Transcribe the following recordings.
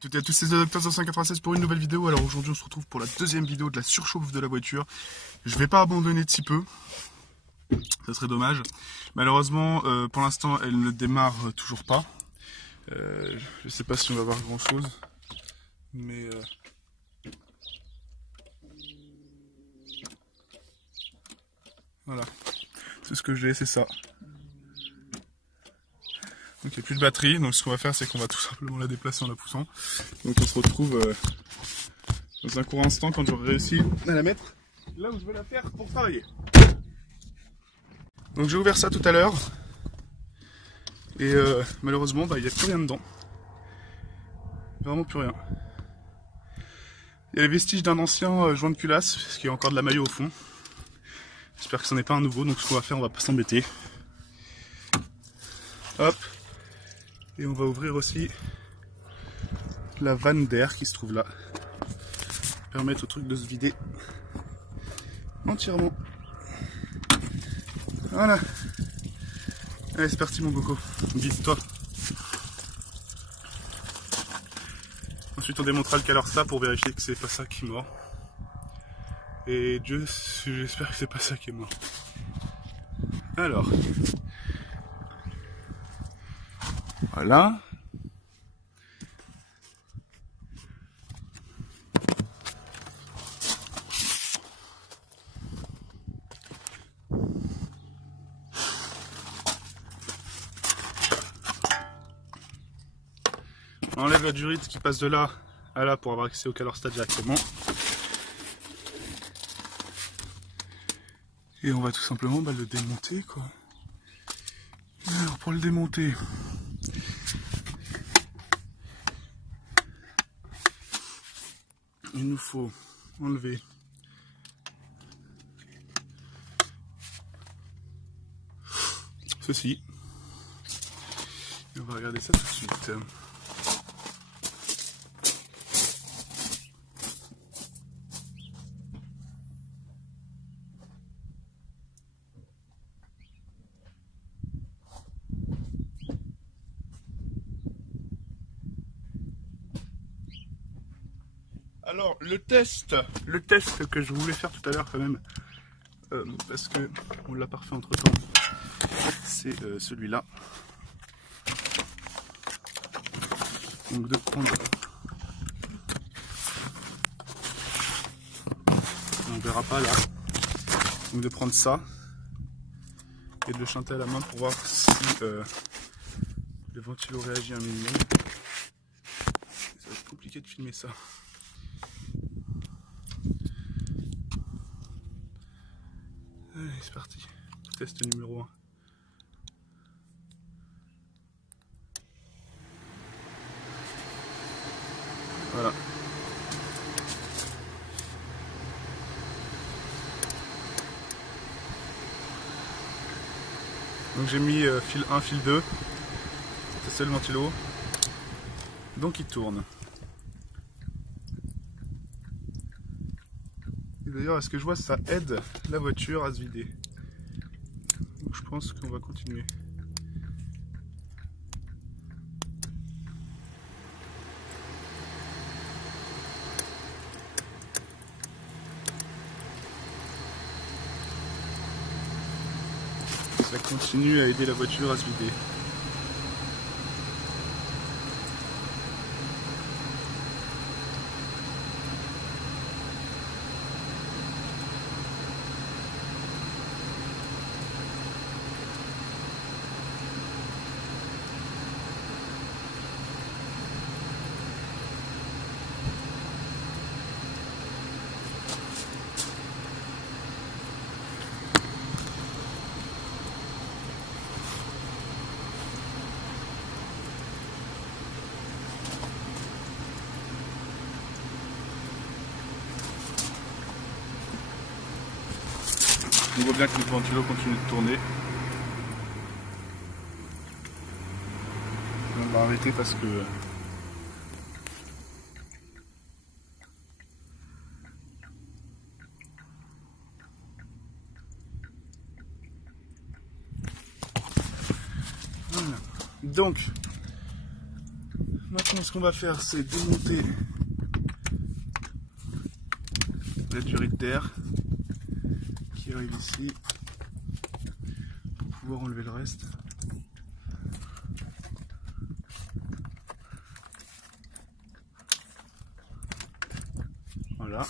Toutes et à tous, c'est Docteur 596 pour une nouvelle vidéo. Alors aujourd'hui on se retrouve pour la deuxième vidéo de la surchauffe de la voiture. Je vais pas abandonner de si peu, ça serait dommage. Malheureusement pour l'instant elle ne démarre toujours pas. Je sais pas si on va voir grand chose, mais voilà, tout ce que j'ai c'est ça. Donc il n'y a plus de batterie, donc ce qu'on va faire c'est qu'on va tout simplement la déplacer en la poussant. Donc on se retrouve dans un court instant quand j'aurai réussi à la mettre là où je veux la faire pour travailler. Donc j'ai ouvert ça tout à l'heure et malheureusement il n'y a plus rien dedans. Vraiment plus rien. Il y a les vestiges d'un ancien joint de culasse, parce qu'il y a encore de la maillot au fond. J'espère que ce n'est pas un nouveau, donc ce qu'on va faire, on va pas s'embêter. Hop. Et on va ouvrir aussi la vanne d'air qui se trouve là. Permettre au truc de se vider entièrement. Voilà. Allez, c'est parti mon coco. Vide-toi. Ensuite on démontera le calorsa pour vérifier que c'est pas ça qui est mort. Et Dieu, j'espère que c'est pas ça qui est mort. Alors. Voilà. On enlève la durite qui passe de là à là pour avoir accès au calorsta directement. Et on va tout simplement le démonter quoi. Alors pour le démonter, il nous faut enlever ceci. Et on va regarder ça tout de suite. Alors le test que je voulais faire tout à l'heure quand même, parce que on l'a pas refait entre temps, c'est celui-là. Donc de prendre, on verra pas là, donc de prendre ça et de le chanter à la main pour voir si le ventilo réagit un minimum. Ça va être compliqué de filmer ça. Allez, c'est parti. Test numéro 1. Voilà. Donc j'ai mis fil 1, fil 2. C'est le ventilo. Donc il tourne. Et d'ailleurs, à ce que je vois, ça aide la voiture à se vider. Donc je pense qu'on va continuer. Ça continue à aider la voiture à se vider. On voit bien que le ventilo continue de tourner. On va arrêter parce que voilà. Donc maintenant Donc ce qu'on va faire, c'est démonter la durite d'air qui arrive ici pour pouvoir enlever le reste. Voilà.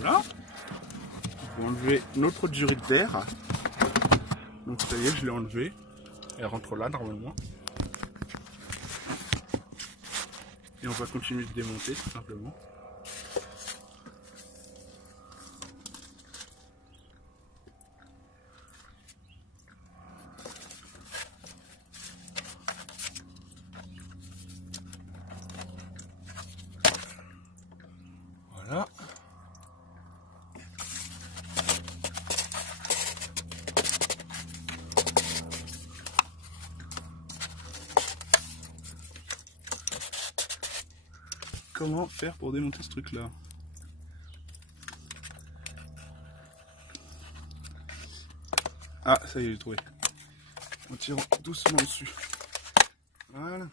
Voilà. On va enlever notre durite d'air. Donc ça y est, je l'ai enlevé. Elle rentre là normalement. Et on va continuer de démonter tout simplement. Voilà. Comment faire pour démonter ce truc là? Ah, ça y est, j'ai trouvé. On tire doucement dessus. Voilà.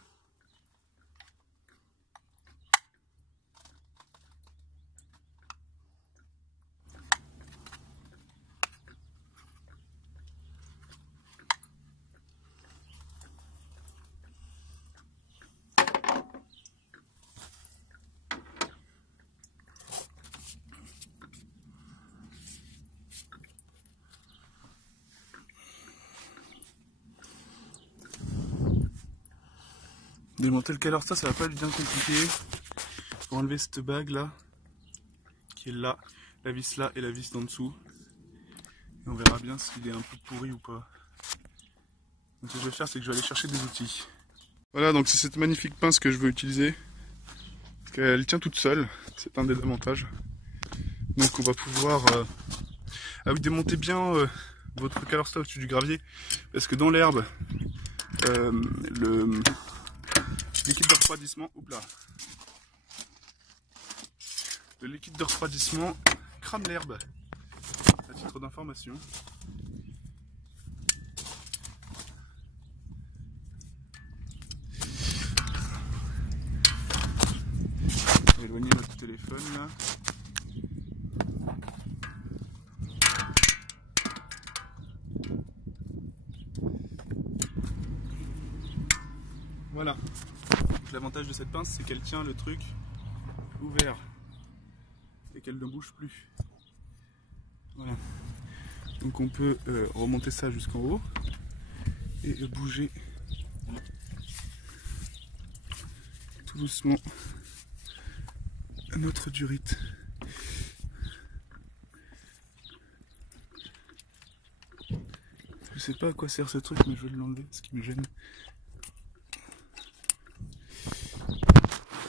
Démonter le calor, ça va pas être bien compliqué. Pour enlever cette bague là, qui est là, la vis là et la vis d'en dessous. Et on verra bien s'il est un peu pourri ou pas. Donc ce que je vais faire, c'est que je vais aller chercher des outils. Voilà, donc c'est cette magnifique pince que je veux utiliser. Parce qu'elle tient toute seule, c'est un des avantages. Donc on va pouvoir démonter bien votre calorsta au-dessus du gravier. Parce que dans l'herbe, le liquide de refroidissement, le liquide de refroidissement crame l'herbe, à titre d'information. On va éloigner notre téléphone là. Voilà. L'avantage de cette pince, c'est qu'elle tient le truc ouvert et qu'elle ne bouge plus. Voilà. Donc on peut remonter ça jusqu'en haut et bouger tout doucement notre durite. Je sais pas à quoi sert ce truc, mais je vais l'enlever, ce qui me gêne.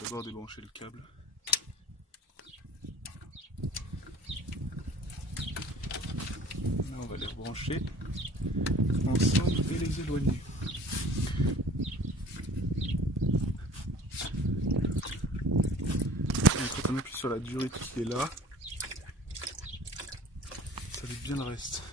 D'abord débrancher le câble. Là, on va les rebrancher ensemble et les éloigner. Et quand on appuie sur la durite qui est là, ça vide bien le reste.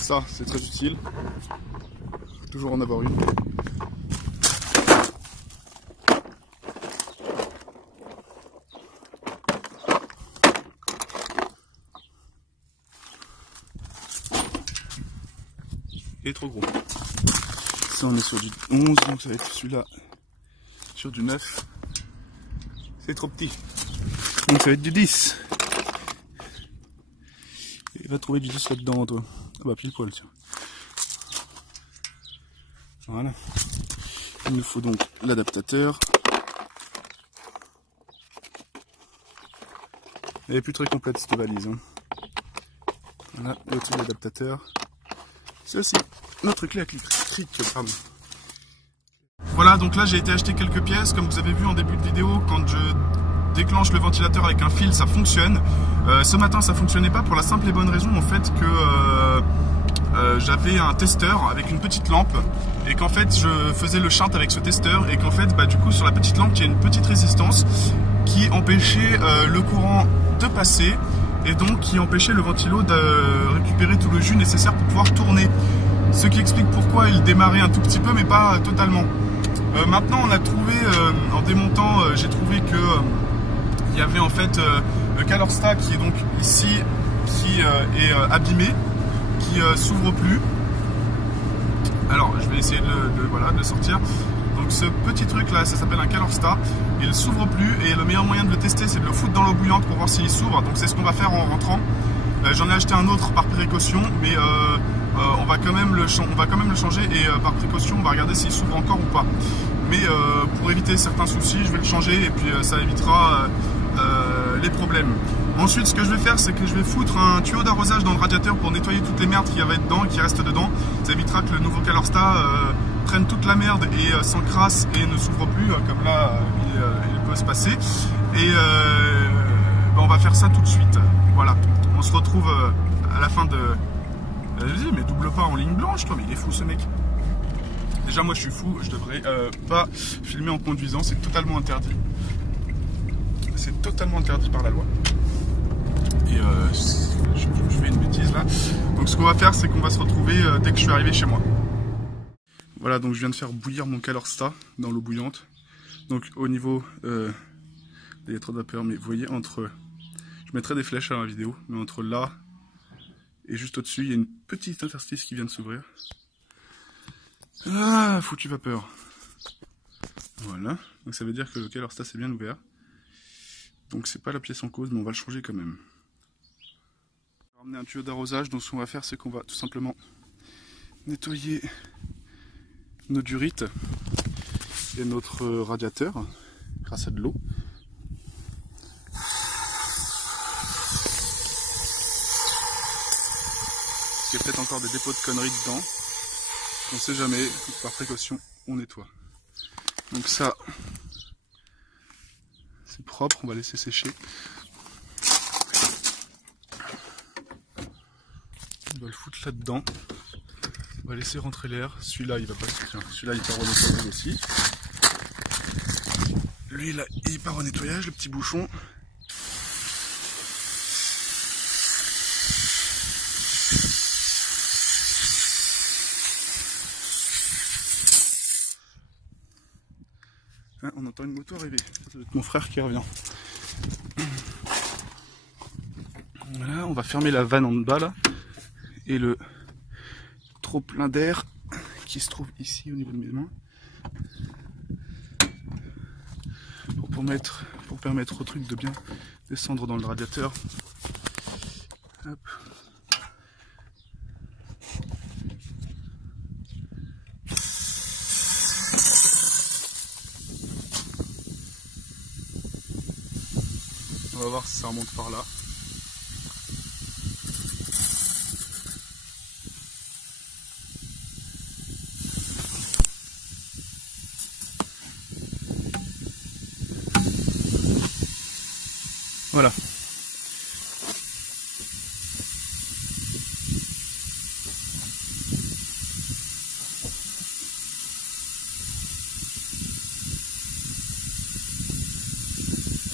Ça, c'est très utile. Faut toujours en avoir une. Il est trop gros. Ça, on est sur du 11, donc ça va être celui-là sur du 9. C'est trop petit. Donc ça va être du 10. Il va trouver du 10 là-dedans, toi. Ah bah pile poil, tiens. Voilà. Il nous faut donc l'adaptateur. Elle est plus très complète cette valise. Hein. Voilà, le truc d'adaptateur. C'est aussi notre clé à cric, pardon. Voilà, donc là j'ai été acheter quelques pièces. Comme vous avez vu en début de vidéo, quand je déclenche le ventilateur avec un fil, ça fonctionne. Ce matin ça fonctionnait pas pour la simple et bonne raison en fait que j'avais un testeur avec une petite lampe et qu'en fait je faisais le shunt avec ce testeur et qu'en fait du coup sur la petite lampe il y a une petite résistance qui empêchait le courant de passer et donc qui empêchait le ventilo de récupérer tout le jus nécessaire pour pouvoir tourner. Ce qui explique pourquoi il démarrait un tout petit peu mais pas totalement. Maintenant on a trouvé, en démontant, j'ai trouvé que il y avait en fait le Calorsta qui est donc ici, qui est abîmé, qui s'ouvre plus. Alors je vais essayer de le sortir. Donc ce petit truc là, ça s'appelle un Calorsta, il s'ouvre plus et le meilleur moyen de le tester c'est de le foutre dans l'eau bouillante pour voir s'il s'ouvre. Donc c'est ce qu'on va faire en rentrant. J'en ai acheté un autre par précaution, mais on va quand même le changer et par précaution on va regarder s'il s'ouvre encore ou pas. Mais pour éviter certains soucis, je vais le changer et puis ça évitera les problèmes. Ensuite, ce que je vais faire, c'est que je vais foutre un tuyau d'arrosage dans le radiateur pour nettoyer toutes les merdes qu'il y avait dedans et qui restent dedans. Ça évitera que le nouveau Calorsta prenne toute la merde et s'encrasse et ne s'ouvre plus, comme là il peut se passer. Et on va faire ça tout de suite. Voilà, on se retrouve à la fin de... Vas-y, mais double pas en ligne blanche, toi, mais il est fou ce mec. Déjà, moi je suis fou, je devrais pas filmer en conduisant, c'est totalement interdit. C'est totalement interdit par la loi. Et je fais une bêtise là. Donc ce qu'on va faire, c'est qu'on va se retrouver dès que je suis arrivé chez moi. Voilà, donc je viens de faire bouillir mon Calorsta dans l'eau bouillante. Donc au niveau des électrodes de vapeur, mais vous voyez entre... Je mettrai des flèches à la vidéo, mais entre là et juste au-dessus, il y a une petite interstice qui vient de s'ouvrir. Ah, foutu vapeur. Voilà, donc ça veut dire que le Calorsta c'est bien ouvert. Donc c'est pas la pièce en cause, mais on va le changer quand même. On va ramener un tuyau d'arrosage, donc ce qu'on va faire c'est qu'on va tout simplement nettoyer nos durites et notre radiateur grâce à de l'eau. Il y a peut-être encore des dépôts de conneries dedans. On sait jamais, par précaution, on nettoie. Donc ça, c'est propre, on va laisser sécher. On va le foutre là-dedans. On va laisser rentrer l'air. Celui-là, il va pas se... Tiens, celui-là, il part au nettoyage aussi. Lui, là, il part au nettoyage, le petit bouchon. Ah, on entend une moto arriver. Ça doit être mon frère qui revient. Voilà, on va fermer la vanne en bas là. Et le trop plein d'air qui se trouve ici au niveau de mes mains. Pour permettre au truc de bien descendre dans le radiateur. Hop. On va voir si ça remonte par là. Voilà.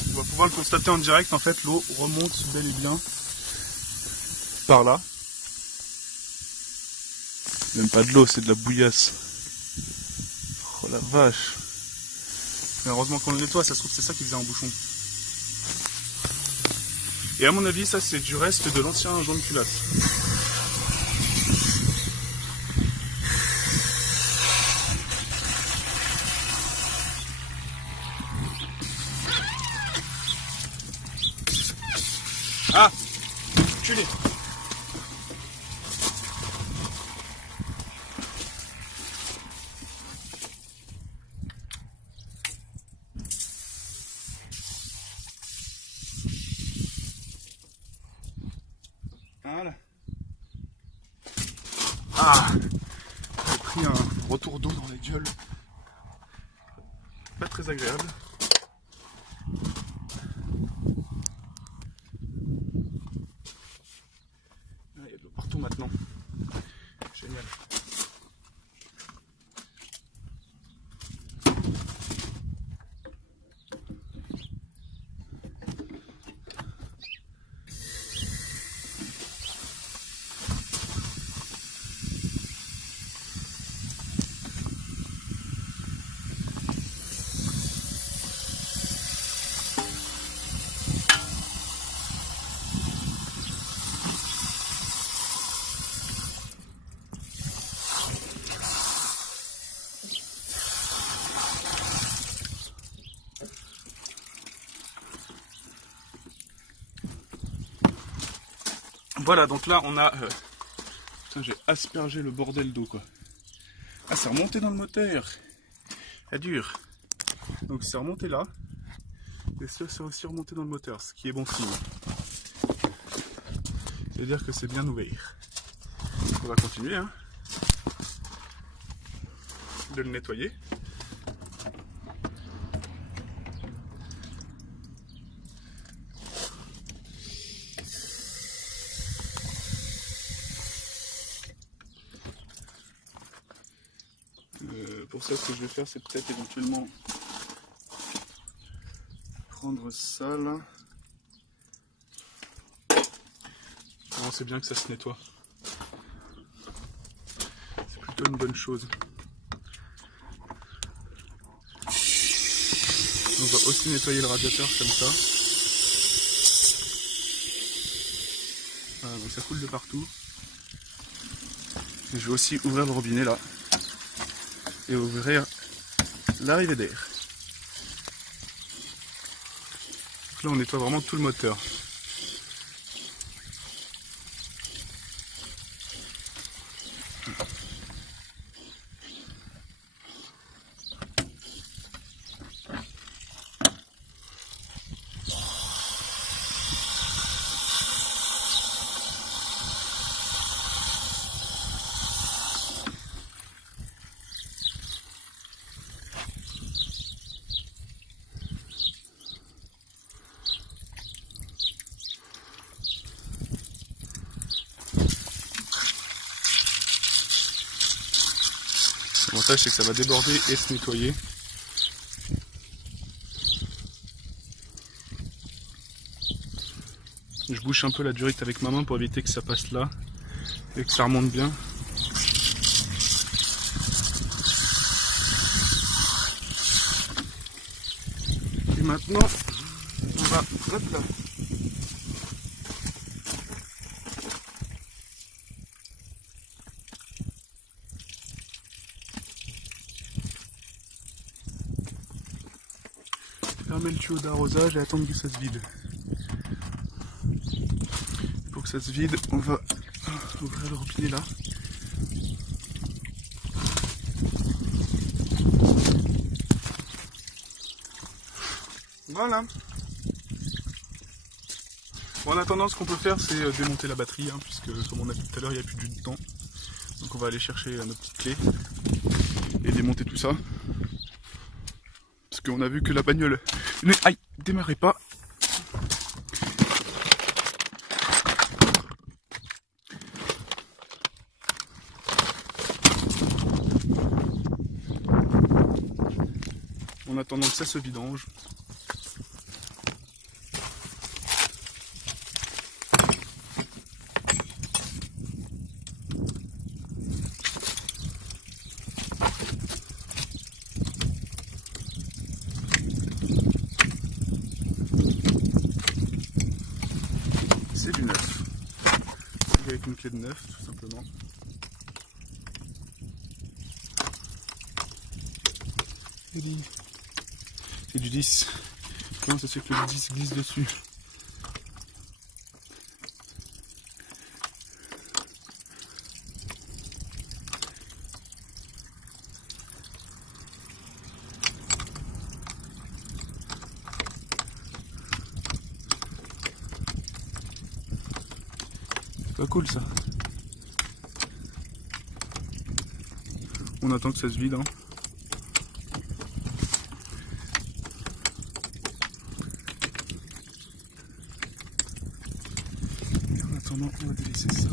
On va pouvoir le constater en direct, en fait l'eau remonte bel et bien par là. Même pas de l'eau, c'est de la bouillasse. Oh la vache. Mais heureusement qu'on le nettoie, ça se trouve c'est ça qui faisait un bouchon. Et à mon avis, ça c'est du reste de l'ancien joint de culasse. Ah, culé. Voilà. Ah, j'ai pris un retour d'eau dans la gueule. très agréable. Ah, il y a de l'eau partout maintenant. Génial. Voilà, donc là on a... Putain, j'ai aspergé le bordel d'eau, quoi. Ah, c'est remonté dans le moteur. C'est dur. Donc c'est remonté là. Et ça, c'est aussi remonté dans le moteur, ce qui est bon signe. C'est-à-dire que c'est bien ouvert. On va continuer hein, de le nettoyer. Pour ça, ce que je vais faire, c'est peut-être éventuellement prendre ça là. Non, c'est bien que ça se nettoie. C'est plutôt une bonne chose. On va aussi nettoyer le radiateur comme ça. Voilà, donc ça coule de partout. Et je vais aussi ouvrir le robinet là. Et ouvrir l'arrivée d'air. Là on nettoie vraiment tout le moteur. L'avantage c'est que ça va déborder et se nettoyer. Je bouche un peu la durite avec ma main pour éviter que ça passe là et que ça remonte bien. Et maintenant, on va hop là. Fermer le tuyau d'arrosage et attendre que ça se vide. Pour que ça se vide, on va ouvrir le robinet là. Voilà. Bon, en attendant, ce qu'on peut faire, c'est démonter la batterie, hein, puisque comme on a dit tout à l'heure, il n'y a plus du temps. Donc on va aller chercher nos petites clés et démonter tout ça. Parce qu'on a vu que la bagnole ne démarrait pas. En attendant que ça se vidange. C'est du neuf. Avec une clé de neuf, tout simplement. C'est du 10. Comment ça se fait que le 10 glisse dessus? C'est pas cool ça. On attend que ça se vide. Hein. attendant, on va délaisser ça.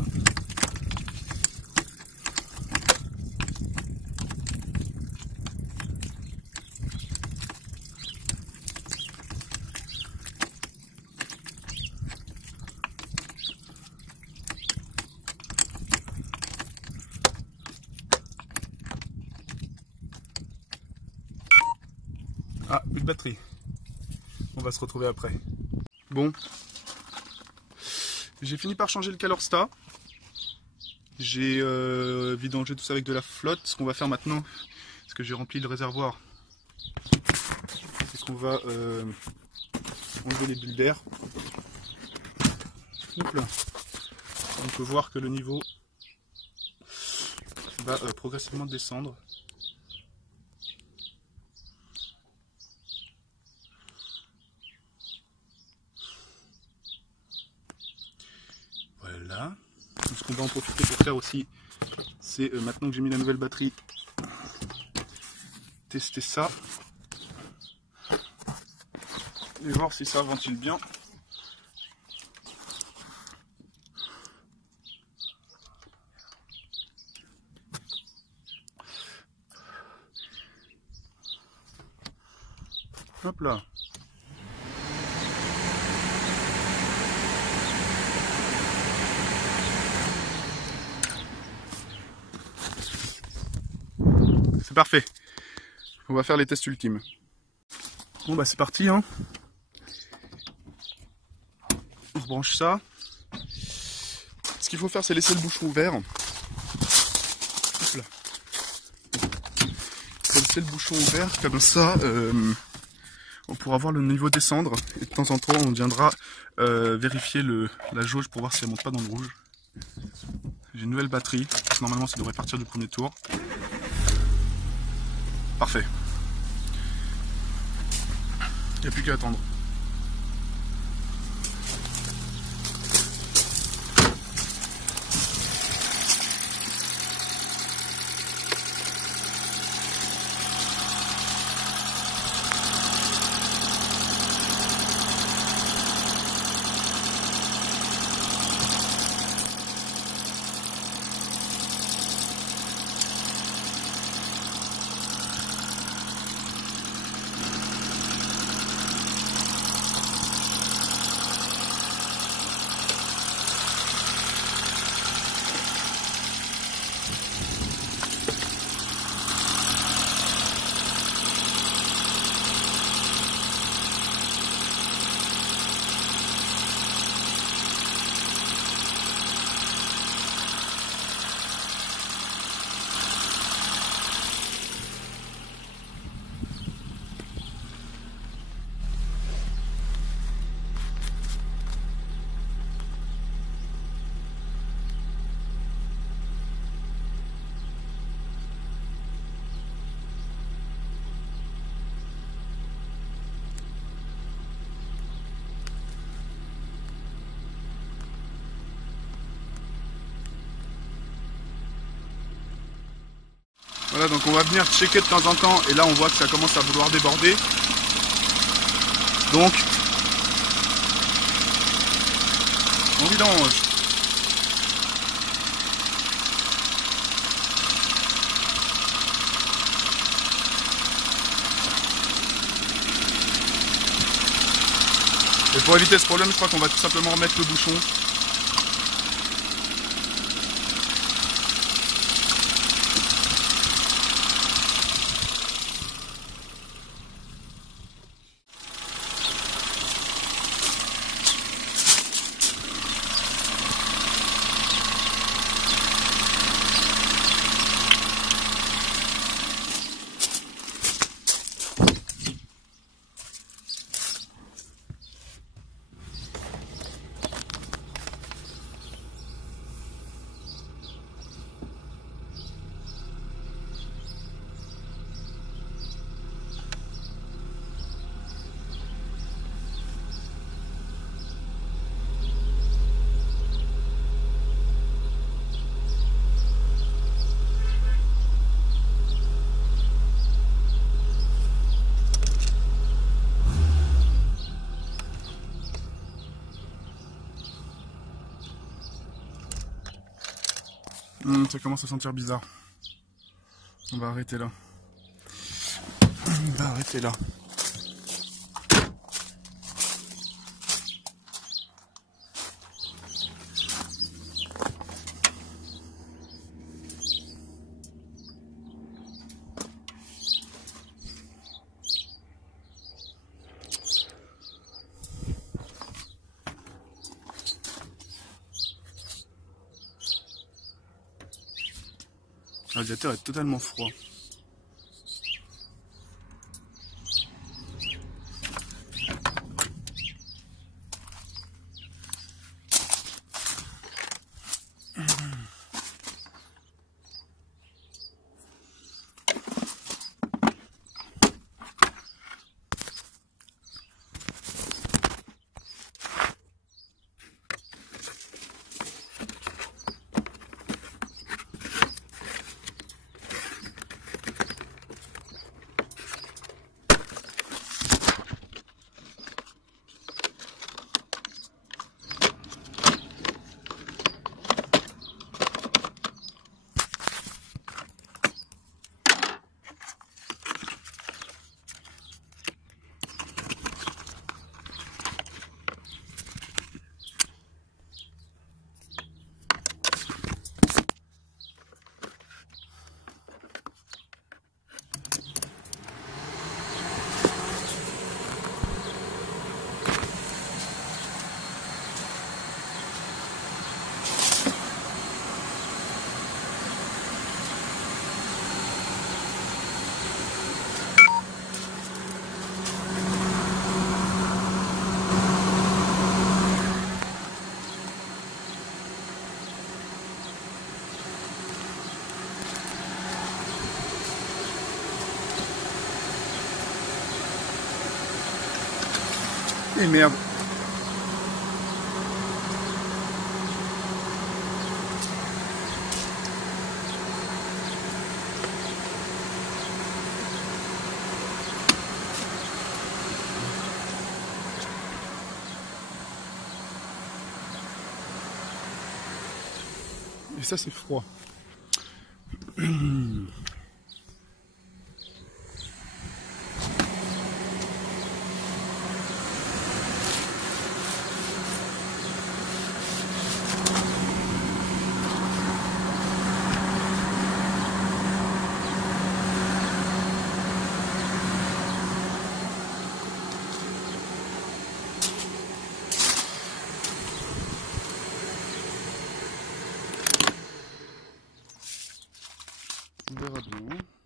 Ah, plus de batterie. On va se retrouver après. Bon. J'ai fini par changer le Calorsta. J'ai vidangé tout ça avec de la flotte. Ce qu'on va faire maintenant, parce que j'ai rempli le réservoir, c'est qu'on va enlever les bulles d'air. On peut voir que le niveau va progressivement descendre. Voilà. Donc, ce qu'on va en profiter pour faire aussi, c'est maintenant que j'ai mis la nouvelle batterie, tester ça et voir si ça ventile bien. Hop là. C'est parfait. On va faire les tests ultimes. Bon bah c'est parti hein. On rebranche ça. Ce qu'il faut faire, c'est laisser le bouchon ouvert. Hop là. Il faut laisser le bouchon ouvert, comme ça on pourra voir le niveau descendre. Et de temps en temps on viendra vérifier la jauge pour voir si elle monte pas dans le rouge. J'ai une nouvelle batterie. Normalement ça devrait partir du premier tour. Parfait. Il n'y a plus qu'à attendre. Voilà, donc on va venir checker de temps en temps et là on voit que ça commence à vouloir déborder. Donc on vidange. Et pour éviter ce problème, je crois qu'on va tout simplement remettre le bouchon. Ça commence à sentir bizarre. On va arrêter là. On va arrêter là. Le radiateur est totalement froid. Et merde. Et ça c'est froid. On verra bien.